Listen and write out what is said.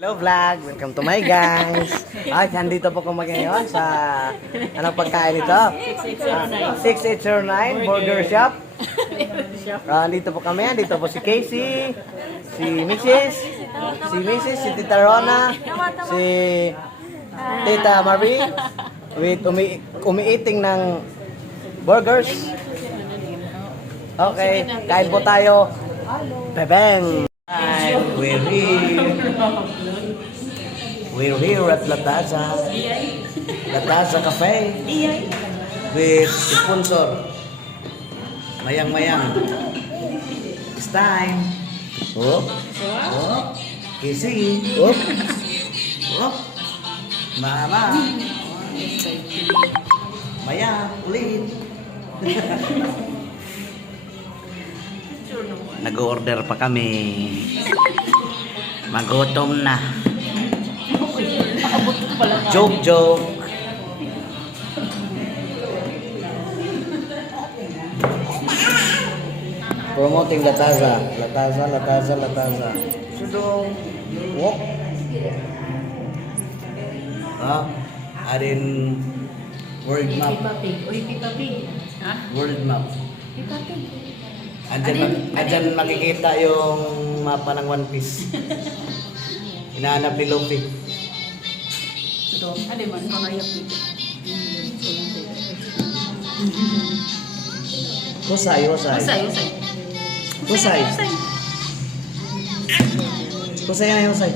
Hello vlog! Welcome to my guys! Ay, nandito po kami ngayon sa anong pagkain ito? 6809 Burger Shop. Nandito po kami, dito po si Casey, si si Tita Rona, si Tita Marie, with umiiting ng burgers. Okay, kain po tayo. Bebeng! We're here at Lataza Cafe with sponsor Mayang. It's time. Oh, Kisi. Oh, Mama. Mayang, ulit. Nag-order pa kami. Magutom na. Joke. Promoting Lataza. Sudong. Walk. Adin world map. Pippa Pig. Ha? World map. Pippa Pig. Andyan makikita yung mapa ng One Piece. Hinahanap ni Luffy. Ito, ano man, makayap dito. Husay. Husay yan, husay.